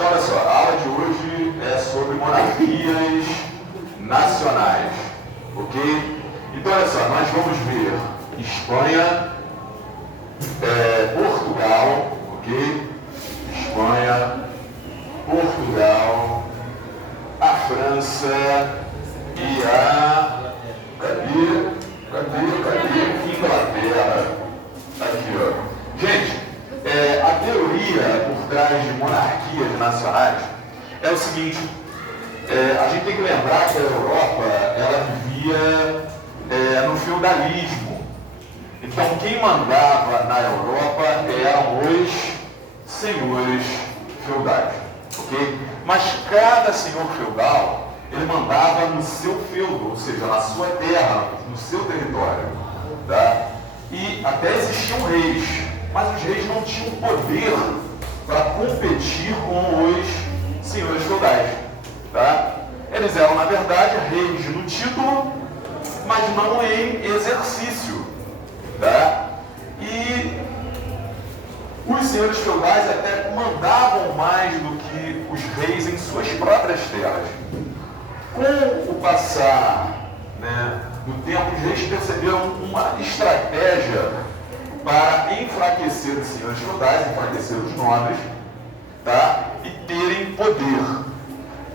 então olha só, a aula de hoje é sobre monarquias nacionais, ok? Então olha só, nós vamos ver Espanha, Portugal, ok? Espanha, Portugal, a França e a... Cadê? Inglaterra. Aqui, ó. Gente, a teoria por trás de monarquias nacionais é o seguinte: a gente tem que lembrar que a Europa, ela vivia no feudalismo. Então, quem mandava na Europa eram os senhores feudais, ok? Mas cada senhor feudal, ele mandava no seu feudo, ou seja, na sua terra, no seu território, tá? E até existiam reis, mas os reis não tinham poder para competir com os senhores feudais, tá? Eles eram, na verdade, reis no título, mas não em exercício, tá? E os senhores feudais até mandavam mais do que os reis em suas próprias terras. Com o passar, do tempo, os reis perceberam uma estratégia para enfraquecer os senhores feudais, enfraquecer os nobres, tá? E terem poder.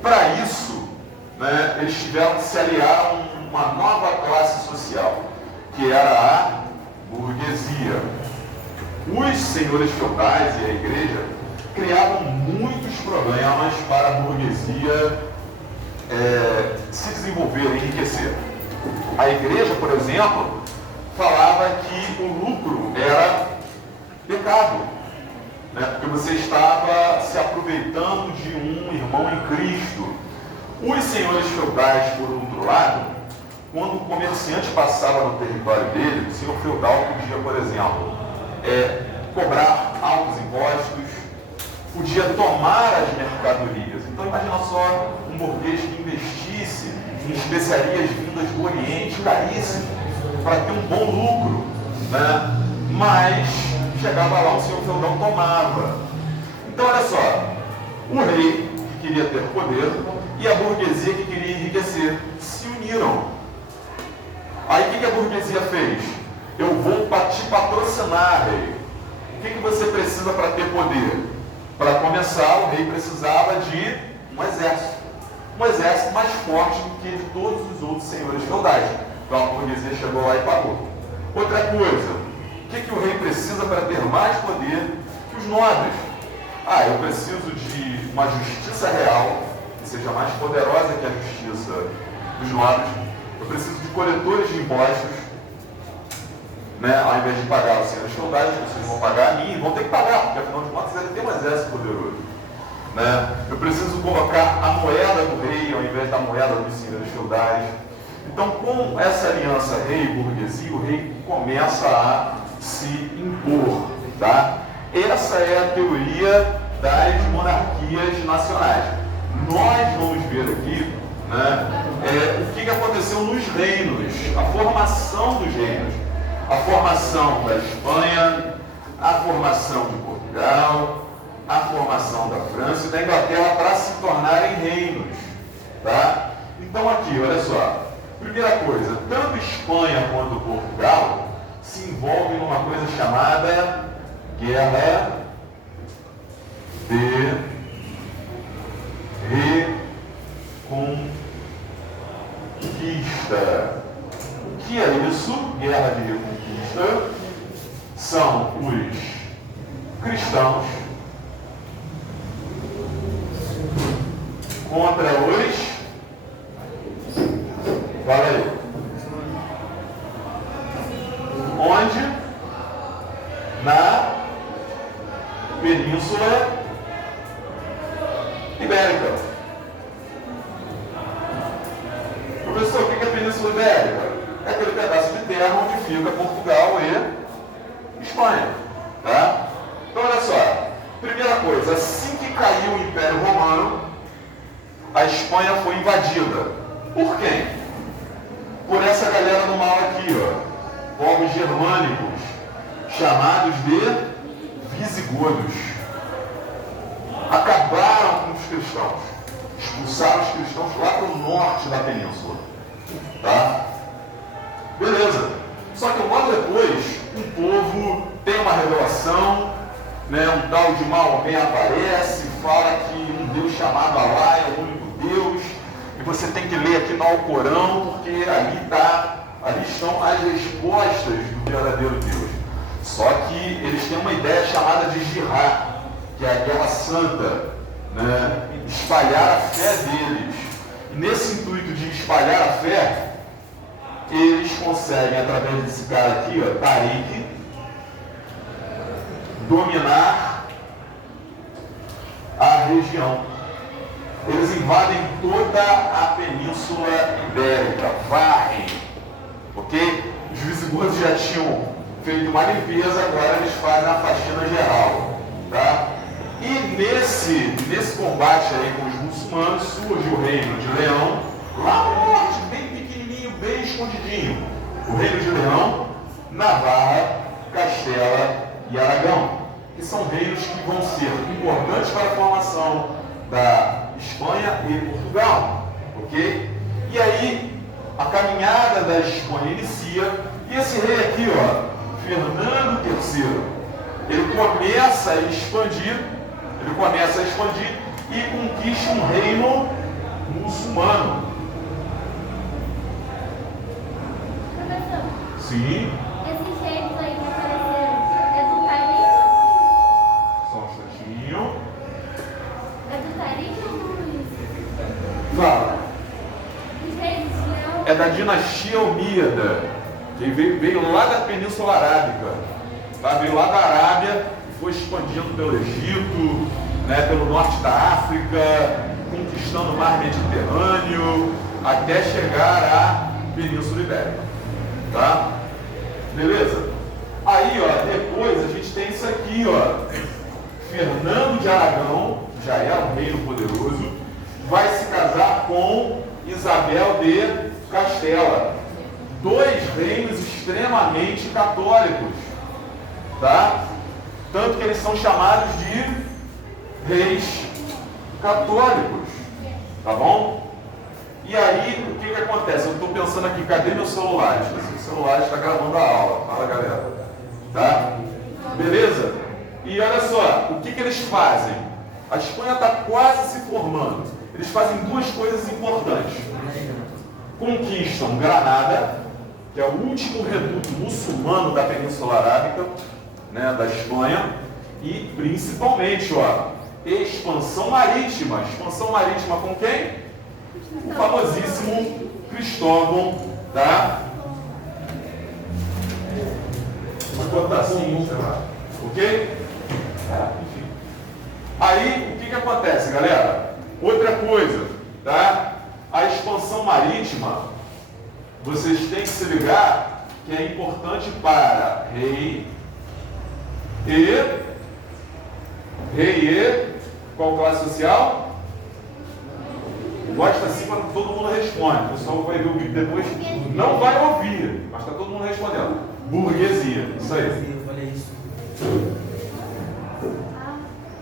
Para isso, eles tiveram que se aliar a uma nova classe social, que era a burguesia. Os senhores feudais e a igreja criavam muitos problemas para a burguesia se desenvolver e enriquecer. A igreja, por exemplo, falava que o lucro era pecado, porque você estava se aproveitando de um irmão em Cristo. Os senhores feudais, por outro lado, quando o comerciante passava no território dele, o senhor feudal podia, por exemplo, cobrar altos impostos, podia tomar as mercadorias. Então imagina só um burguês que investisse em especiarias vindas do Oriente, caríssimo, para ter um bom lucro, mas chegava lá, o senhor feudal tomava. Então olha só, o rei que queria ter poder e a burguesia que queria enriquecer se uniram. Aí o que a burguesia fez? Eu vou te patrocinar, rei. O que você precisa para ter poder? Para começar, o rei precisava de um exército mais forte do que de todos os outros senhores feudais. Então a burguesia chegou lá e pagou. Outra coisa, o que o rei precisa para ter mais poder que os nobres? Eu preciso de uma justiça real, que seja mais poderosa que a justiça dos nobres. Eu preciso de coletores de impostos, ao invés de pagar os senhores feudais, vocês vão pagar a mim, vão ter que pagar, porque afinal de contas ele tem um exército poderoso. Eu preciso colocar a moeda do rei ao invés da moeda dos senhores feudais. Então, com essa aliança rei e burguesia, o rei começa a se impor, tá? Essa é a teoria das monarquias nacionais. Nós vamos ver aqui o que aconteceu nos reinos, a formação dos reinos, a formação da Espanha, a formação de Portugal, a formação da França e da Inglaterra para se tornarem reinos, tá? Então aqui, olha só, primeira coisa, tanto Espanha quanto Portugal se envolvem numa coisa chamada Guerra de Reconquista. O que é isso? Guerra de Reconquista são os cristãos contra os... Fala aí. Onde? Na Península Ibérica. Professor, o que é a Península Ibérica? É aquele pedaço de terra onde fica Portugal e Espanha, tá? Então olha só, primeira coisa, assim que caiu o Império Romano, a Espanha foi invadida. Por quem? Por essa galera do mal aqui, ó, povos germânicos, chamados de visigodos. Acabaram cristãos. Expulsaram os cristãos lá para o norte da península. Tá? Beleza. Só que logo depois, o povo tem uma revelação, né? Um tal de Maomé aparece, fala que um Deus chamado Alá é o único Deus, e você tem que ler aqui no Alcorão, porque ali estão as respostas do verdadeiro Deus. Só que eles têm uma ideia chamada de jihad, que é a guerra santa, né? Espalhar a fé deles. E nesse intuito de espalhar a fé, eles conseguem, através desse cara aqui, ó, Tariq, dominar a região. Eles invadem toda a Península Ibérica, varrem, ok? Os visigodos já tinham feito uma limpeza, agora eles fazem a faxina geral, tá? E nesse combate aí com os muçulmanos, surge o Reino de Leão, lá no norte, bem pequenininho, bem escondidinho. O Reino de Leão, Navarra, Castela e Aragão, que são reinos que vão ser importantes para a formação da Espanha e Portugal, ok? E aí, a caminhada da Espanha inicia, e esse rei aqui, ó, Fernando III, ele começa a expandir e conquista um reino muçulmano. Professor, Sim. esses reinos aí que apareceram, é do Tariq? Só um instantinho. É do Tariq ou do Luís? Fala. Os reinos de Leão? É da dinastia Omíada, que veio lá da Península Arábica, tá? Veio lá da Arábia e foi expandindo pelo Egito, né, pelo norte da África, conquistando o mar Mediterrâneo, até chegar à Península Ibérica, tá? Beleza? Aí, ó, depois a gente tem isso aqui, ó, Fernando de Aragão, já é um reino poderoso, vai se casar com Isabel de Castela. Dois reinos extremamente católicos, tá? Tanto que eles são chamados de reis católicos, tá bom? E aí, o que acontece? Eu estou pensando aqui, cadê meu celular? O celular está gravando a aula, fala galera, tá? Beleza? E olha só, o que eles fazem? A Espanha está quase se formando. Eles fazem duas coisas importantes. Conquistam Granada, que é o último reduto muçulmano da Península Arábica, né, da Espanha, e principalmente, ó, expansão marítima. Expansão marítima com quem? O famosíssimo Cristóvão, tá? Vou botar assim, sei lá. Ok? Enfim. Aí, o que acontece, galera? Outra coisa, tá? A expansão marítima, vocês têm que se ligar que é importante para rei e qual classe social? Gosta assim quando todo mundo responde. O pessoal vai ver o vídeo depois, não vai ouvir, mas está todo mundo respondendo. Burguesia, isso aí.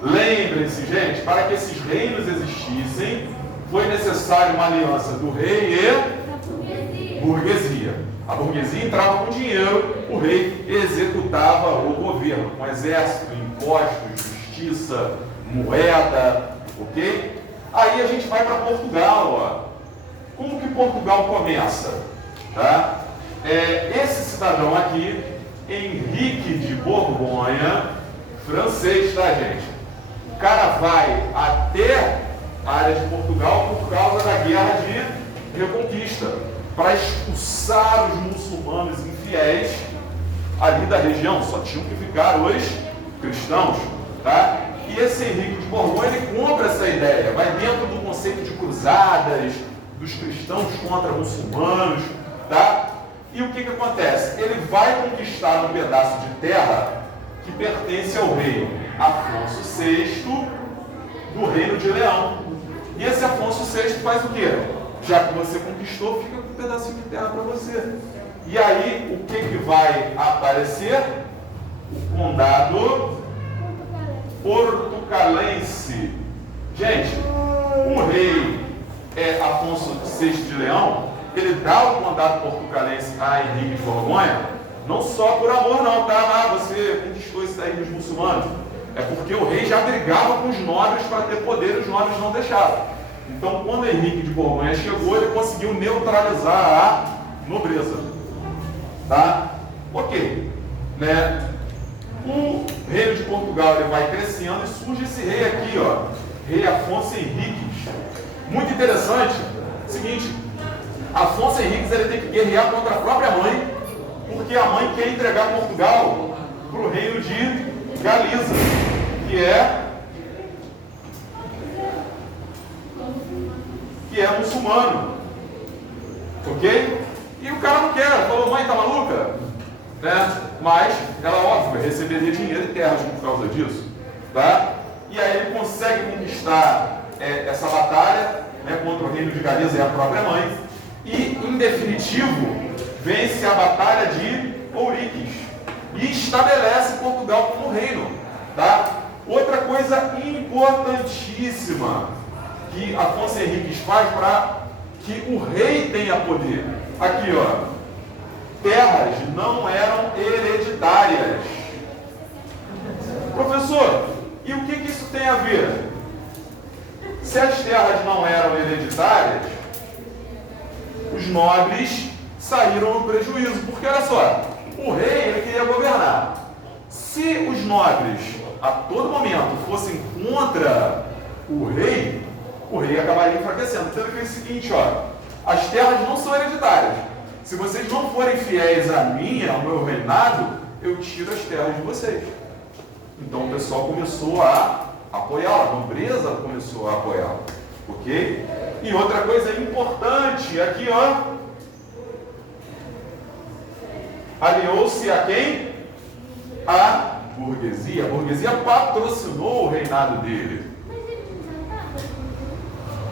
Lembrem-se, gente, para que esses reinos existissem, foi necessária uma aliança do rei e burguesia. A burguesia entrava com dinheiro, o rei executava o governo, com exército, impostos, justiça, moeda, ok? Aí a gente vai para Portugal, ó. Como que Portugal começa? Tá? Esse cidadão aqui, Henrique de Borgonha, francês, tá, gente? O cara vai até a área de Portugal por causa da guerra de reconquista, para expulsar os muçulmanos infiéis ali da região. Só tinham que ficar os cristãos, tá? E esse Henrique de Borgonha, ele compra essa ideia, vai dentro do conceito de cruzadas, dos cristãos contra muçulmanos, tá? E o que acontece? Ele vai conquistar um pedaço de terra que pertence ao rei Afonso VI do Reino de Leão. E esse Afonso VI faz o quê? Já que você conquistou, fica com um pedacinho de terra para você. E aí, o que vai aparecer? O condado portucalense. Gente, o rei Afonso VI de Leão, ele dá o mandato portucalense a Henrique de Borgonha, não só por amor não, tá? Você conquistou isso daí dos muçulmanos. É porque o rei já brigava com os nobres para ter poder e os nobres não deixavam. Então, quando Henrique de Borgonha chegou, ele conseguiu neutralizar a nobreza. Tá? Ok. Né? O reino de Portugal ele vai crescendo e surge esse rei aqui, ó, rei Afonso Henriques. Muito interessante. Seguinte, Afonso Henriques ele tem que guerrear contra a própria mãe, porque a mãe quer entregar Portugal para o reino de Galiza, que é muçulmano, ok? E o cara não quer, falou, mãe, tá maluca? Né? Mas ela, óbvio, receberia dinheiro e terras por causa disso, tá? E aí ele consegue conquistar essa batalha, né, contra o reino de Galiza e a própria mãe, e, em definitivo, vence a batalha de Ouriques e estabelece Portugal como reino, tá? Outra coisa importantíssima que Afonso Henriques faz para que o rei tenha poder. Aqui, ó, terras não eram hereditárias. Professor, e o que isso tem a ver? Se as terras não eram hereditárias, os nobres saíram no prejuízo, porque olha só, o rei ele queria governar. Se os nobres a todo momento fossem contra o rei acabaria enfraquecendo. Então ele fez o seguinte, ó, as terras não são hereditárias. Se vocês não forem fiéis a mim, ao meu reinado, eu tiro as terras de vocês. Então o pessoal começou a apoiá-la, a nobreza começou a apoiá-la, ok? E outra coisa importante, aqui ó, aliou-se a quem? A burguesia. A burguesia patrocinou o reinado dele.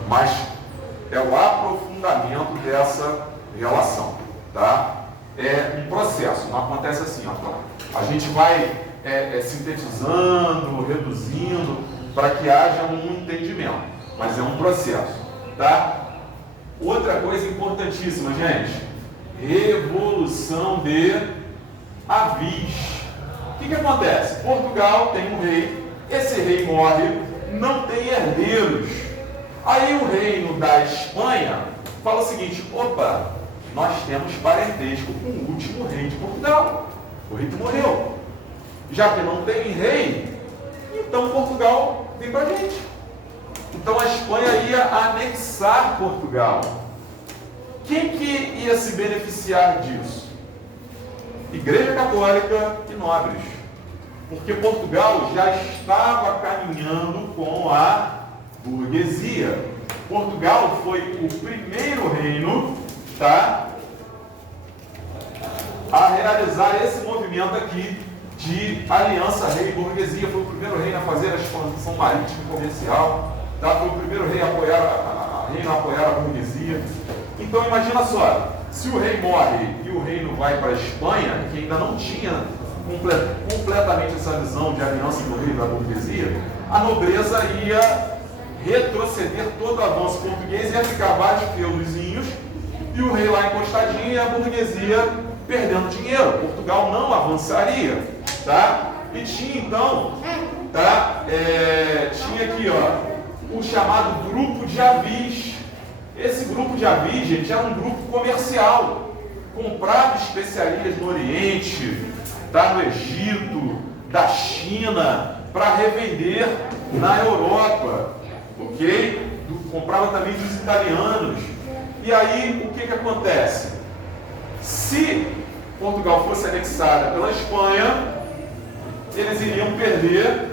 Mas é o aprofundamento dessa relação, tá? É um processo, não acontece assim, ó. A gente vai sintetizando, reduzindo, para que haja um entendimento, mas é um processo, tá? Outra coisa importantíssima, gente, Revolução de Avis. O que acontece? Portugal tem um rei, esse rei morre, não tem herdeiros. Aí o reino da Espanha fala o seguinte, opa, nós temos parentesco com o último rei de Portugal, o rei que morreu. Já que não tem rei, então Portugal vem pra gente. Então a Espanha ia anexar Portugal. Quem que ia se beneficiar disso? Igreja Católica e nobres. Porque Portugal já estava caminhando com a burguesia. Portugal foi o primeiro reino, tá, a realizar esse movimento aqui de aliança rei e burguesia. Foi o primeiro reino a fazer a expansão marítima e comercial, tá? Foi o primeiro rei a apoiar a burguesia. Então imagina só, se o rei morre e o reino vai para a Espanha, que ainda não tinha completamente essa visão de aliança do rei e da burguesia, a nobreza ia retroceder todo o avanço português, ia ficar vários feudozinhos, e o rei lá encostadinho e a burguesia perdendo dinheiro. Portugal não avançaria, tá? E tinha então, tá? Tinha aqui, ó, o chamado grupo de Avis. Esse grupo de Avis, gente, era um grupo comercial, comprava especiarias no Oriente, tá? No Egito, da China, para revender na Europa, ok? Comprava também dos italianos. E aí, o que acontece? Se Portugal fosse anexada pela Espanha, eles iriam perder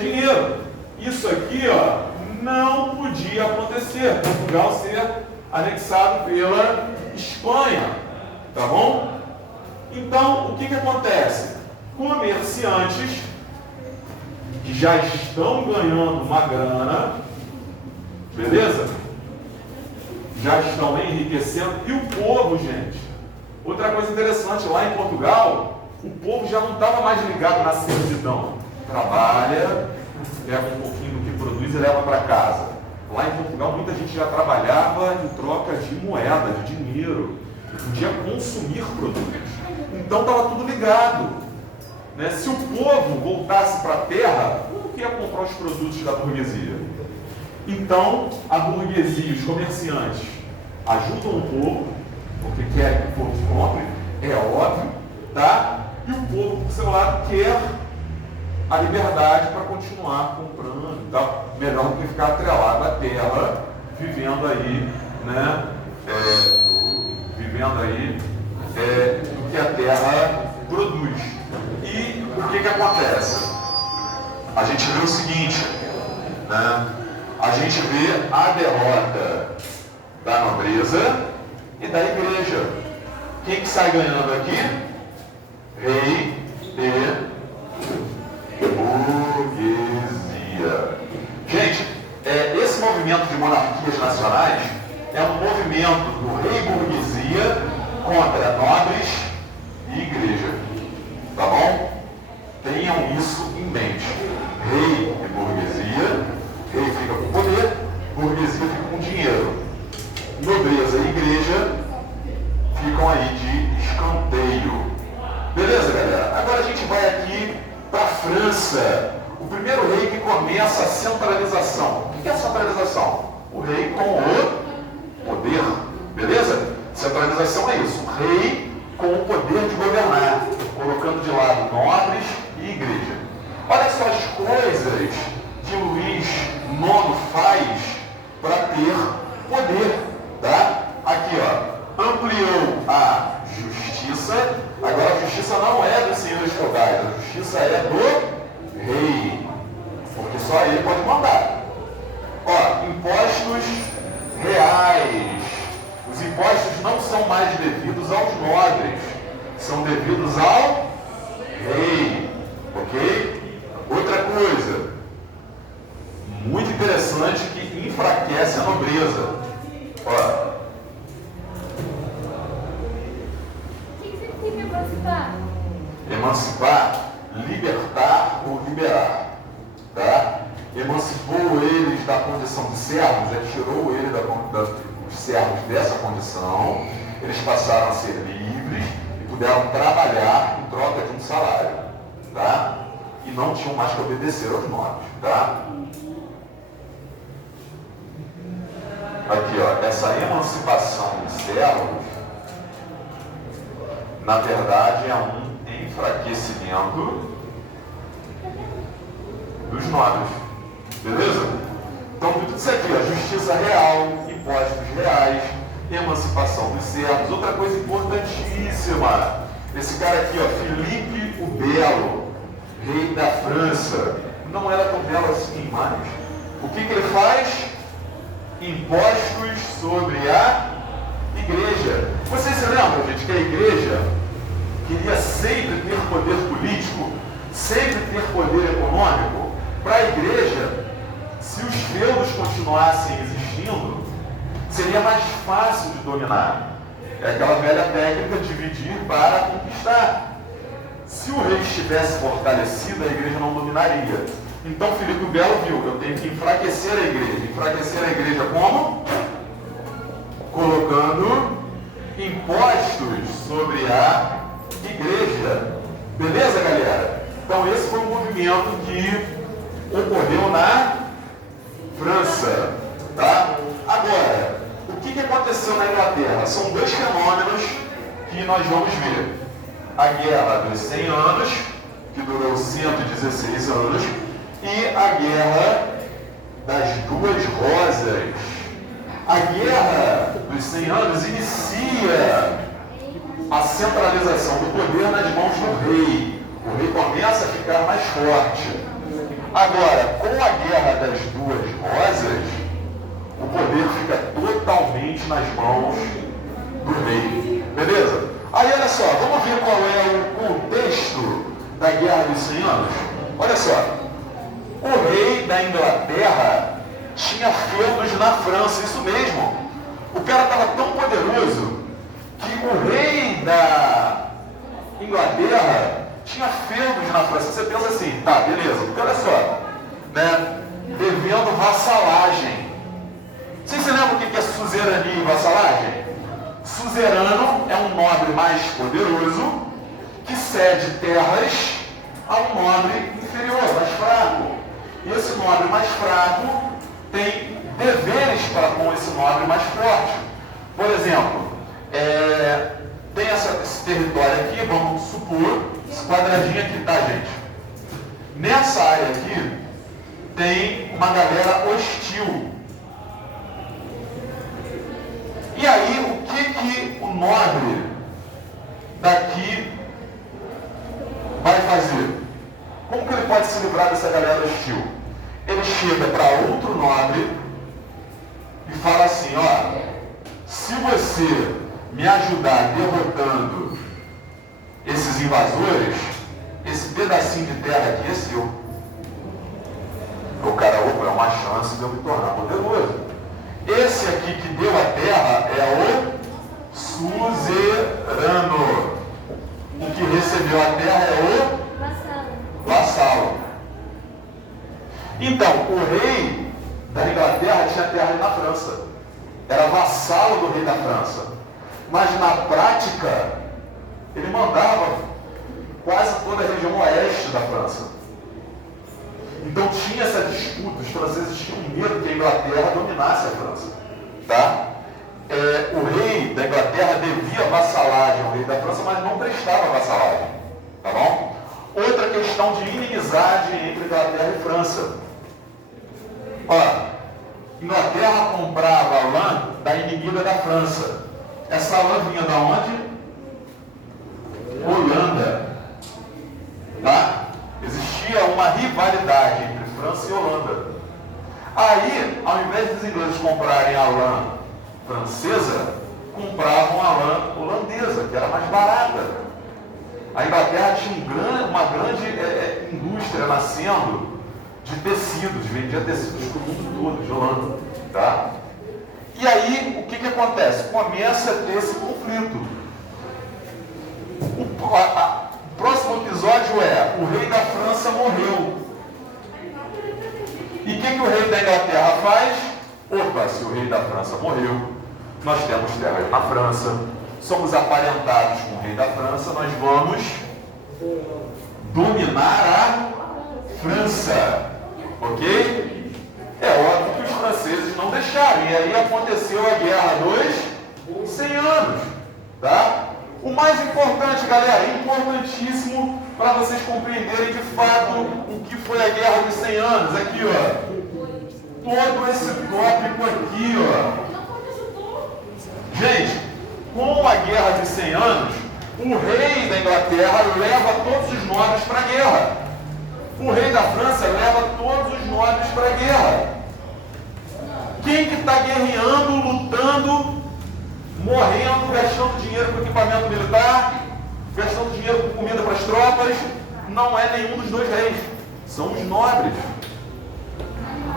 dinheiro. Isso aqui, ó, não podia acontecer. Portugal ser anexado pela Espanha, tá bom? Então, o que acontece? Comerciantes que já estão ganhando uma grana, beleza? Já estão enriquecendo. E o povo, gente? Outra coisa interessante, lá em Portugal, o povo já não estava mais ligado na servidão. Trabalha, pega um pouquinho do que produz e leva para casa. Lá em Portugal, muita gente já trabalhava em troca de moeda, de dinheiro, e podia consumir produtos. Então estava tudo ligado. Né? Se o povo voltasse para a terra, como que ia comprar os produtos da burguesia? Então, a burguesia, os comerciantes, ajudam o povo, porque querem que o povo compre, é óbvio, tá? E o povo, por seu lado, quer a liberdade para continuar comprando e tal. Melhor do que ficar atrelado à terra, vivendo aí, né? Do que a terra produz. E o que acontece? A gente vê o seguinte, né? A gente vê a derrota da nobreza e da igreja. Quem que sai ganhando aqui? Rei e burguesia. Gente, esse movimento de monarquias nacionais é um movimento do rei e burguesia contra nobres e igreja. Tá bom? Tenham isso em mente. Rei e burguesia, rei fica com poder, burguesia fica com dinheiro. Nobreza e igreja ficam aí de escanteio. Beleza, galera? Agora a gente vai aqui para a França. O primeiro rei que começa a centralização. O que é a centralização? O rei com o poder. Beleza? Centralização é isso. O rei com o poder de governar, colocando de lado nobres e igreja. Olha só as coisas que Luís IX faz para ter poder. Tá? Aqui, ó. Ampliou a justiça. Agora a justiça não é dos senhores feudais, a justiça é do rei, porque só ele pode mandar. Ó, impostos reais. Os impostos não são mais devidos aos nobres, são devidos ao rei, ok? Outra coisa, muito interessante, que enfraquece a nobreza. Ó, emancipar, libertar ou liberar, tá? Emancipou eles da condição de servos, tirou eles os servos dessa condição, eles passaram a ser livres e puderam trabalhar em troca de um salário, tá? E não tinham mais que obedecer aos nobres, tá? Aqui, ó, essa emancipação dos servos, na verdade, é um enfraquecimento dos nobres. Beleza? Então, tudo isso aqui, ó, justiça real, impostos reais, emancipação dos servos. Outra coisa importantíssima, esse cara aqui, ó, Filipe o Belo, rei da França, não era tão belo assim mais. O que ele faz? Impostos sobre a igreja. Vocês se lembram, gente, que a igreja queria sempre ter poder político, sempre ter poder econômico? Para a igreja, se os feudos continuassem existindo, seria mais fácil de dominar. É aquela velha técnica de dividir para conquistar. Se o rei estivesse fortalecido, a igreja não dominaria. Então Filipe o Belo viu, eu tenho que enfraquecer a igreja. Enfraquecer a igreja como? Colocando impostos sobre a igreja. Beleza, galera? Então esse foi um movimento que ocorreu na França, tá? Agora, o que aconteceu na Inglaterra? São dois fenômenos que nós vamos ver. A Guerra dos 100 Anos, que durou 116 anos, e a Guerra das Duas Rosas. A Guerra dos 100 Anos inicia a centralização do poder nas mãos do rei. O rei começa a ficar mais forte. Agora, com a Guerra das Duas Rosas, o poder fica totalmente nas mãos do rei. Beleza? Aí, olha só, vamos ver qual é o contexto da Guerra dos 100 Anos. Olha só, o rei da Inglaterra tinha feudos na França, isso mesmo. O cara estava tão poderoso que o rei da Inglaterra tinha feudos na França. Você pensa assim, tá, beleza, porque olha só, né? Devendo vassalagem. Vocês se lembram o que é suzerania e vassalagem? Suzerano é um nobre mais poderoso que cede terras a um nobre inferior, mais fraco. E esse nobre mais fraco tem deveres para com esse nobre mais forte. Por exemplo, tem esse território aqui, vamos supor, esse quadradinho aqui, tá, gente? Nessa área aqui, tem uma galera hostil. E aí, o que o nobre daqui vai fazer? Como que ele pode se livrar dessa galera hostil? Ele chega para outro nobre e fala assim, ó, se você me ajudar derrotando esses invasores, esse pedacinho de terra aqui é seu. O cara, opa, é uma chance de eu me tornar poderoso. Esse aqui que deu a terra é o suzerano. O que recebeu a terra é o vassalo. Então, o rei da Inglaterra tinha terra na França. Era vassalo do rei da França. Mas na prática, ele mandava quase toda a região oeste da França. Então tinha essa disputa, os franceses tinham medo que a Inglaterra dominasse a França. Tá? O rei da Inglaterra devia vassalagem ao rei da França, mas não prestava vassalagem. Tá bom? Outra questão de inimizade entre Inglaterra e França. Ó, Inglaterra comprava a lã da inimiga da França. Essa lã vinha da onde? Holanda. Tá? Existia uma rivalidade entre França e Holanda. Aí, ao invés dos ingleses comprarem a lã francesa, compravam a lã holandesa, que era mais barata. A Inglaterra tinha uma grande indústria nascendo de tecidos, vendia tecidos para o mundo todo, de Holanda. Tá? E aí, o que acontece? Começa a ter esse conflito. O próximo episódio é: o rei da França morreu. E o que o rei da Inglaterra faz? Opa, se o rei da França morreu, nós temos terras na França, somos aparentados com o rei da França, nós vamos dominar a França. Ok? É óbvio que os franceses não deixaram. E aí aconteceu a Guerra dos 100 anos. Tá? O mais importante, galera, importantíssimo para vocês compreenderem de fato o que foi a Guerra dos 100 anos. Aqui, ó. Todo esse tópico aqui, ó. Gente, com a Guerra dos 100 anos, o rei da Inglaterra leva todos os nobres para a guerra. O rei da França leva todos os nobres para a guerra. Quem que está guerreando, lutando, morrendo, gastando dinheiro com equipamento militar, gastando dinheiro com comida para as tropas? Não é nenhum dos dois reis. São os nobres.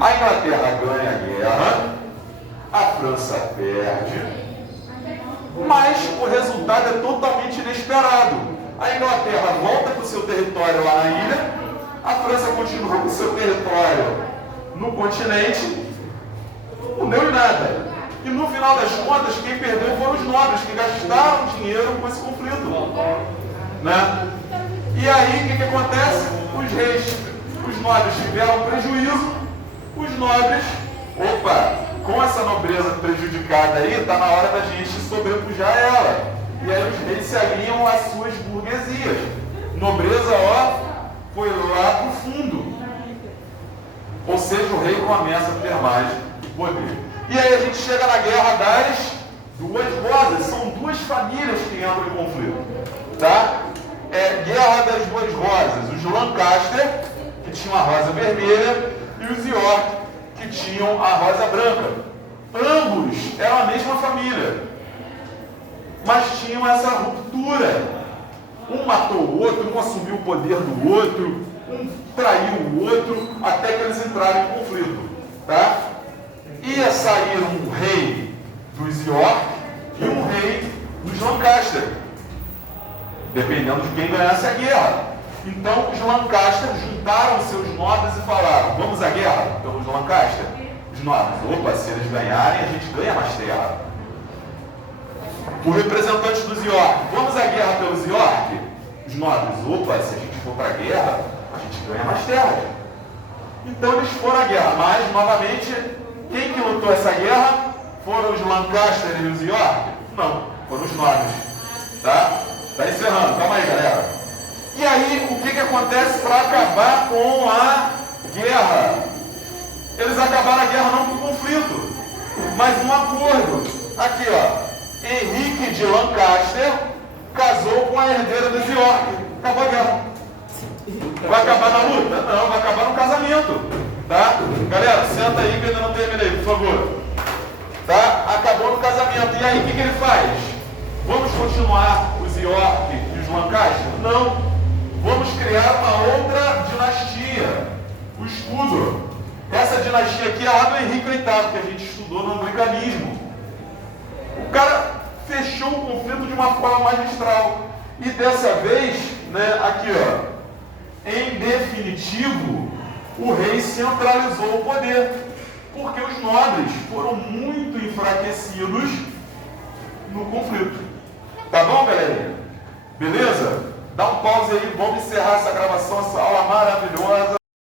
A Inglaterra ganha a guerra, a França perde, mas o resultado é totalmente inesperado. A Inglaterra volta para o seu território lá na ilha, a França continua com o seu território no continente, não deu em nada. E no final das contas, quem perdeu foram os nobres, que gastaram dinheiro com esse conflito. Né? E aí, o que acontece? Os nobres tiveram prejuízo, os nobres, com essa nobreza prejudicada aí, está na hora da gente sobrepujar ela. E aí os reis se alinham às suas burguesias. Nobreza, foi lá para o fundo. Ou seja, o rei começa a ter mais poder. E aí a gente chega na Guerra das Duas Rosas. São duas famílias que entram em conflito. Tá? Guerra das Duas Rosas. Os Lancaster, que tinham a rosa vermelha, e os York, que tinham a rosa branca. Ambos eram a mesma família, mas tinham essa ruptura. Um matou o outro, um assumiu o poder do outro, um traiu o outro, até que eles entraram em conflito. Tá? Ia sair um rei dos York e um rei dos Lancaster. dependendo de quem ganhasse a guerra. Então os Lancaster juntaram seus nobres e falaram: vamos à guerra pelos Lancaster? Os nobres: opa, se eles ganharem, a gente ganha mais terra. O representante dos York: vamos à guerra pelos York? Os nobres: opa, se a gente for para a guerra, a gente ganha mais terra. Então eles foram à guerra, mas novamente, quem que lutou essa guerra? Foram os Lancaster e os York? Não, foram os nobres. Tá? Tá encerrando, calma aí, galera. E aí, o que acontece para acabar com a guerra? Eles acabaram a guerra não por conflito, mas num acordo. Aqui, ó. Henrique de Lancaster casou com a herdeira dos York. Acabou a guerra. Vai acabar na luta? Não, vai acabar no casamento. Tá? Galera, senta aí que eu ainda não terminei, por favor. Tá? Acabou no casamento. E aí, o que ele faz? Vamos continuar os York e os Lancaster? Não. Vamos criar uma outra dinastia, o Tudor. Essa dinastia aqui é a do Henrique VIII, que a gente estudou no anglicanismo. O cara fechou o conflito de uma forma magistral. E dessa vez, né, aqui ó, em definitivo, o rei centralizou o poder, porque os nobres foram muito enfraquecidos no conflito. Tá bom, galerinha? Beleza? Dá um pause aí, vamos encerrar essa gravação, essa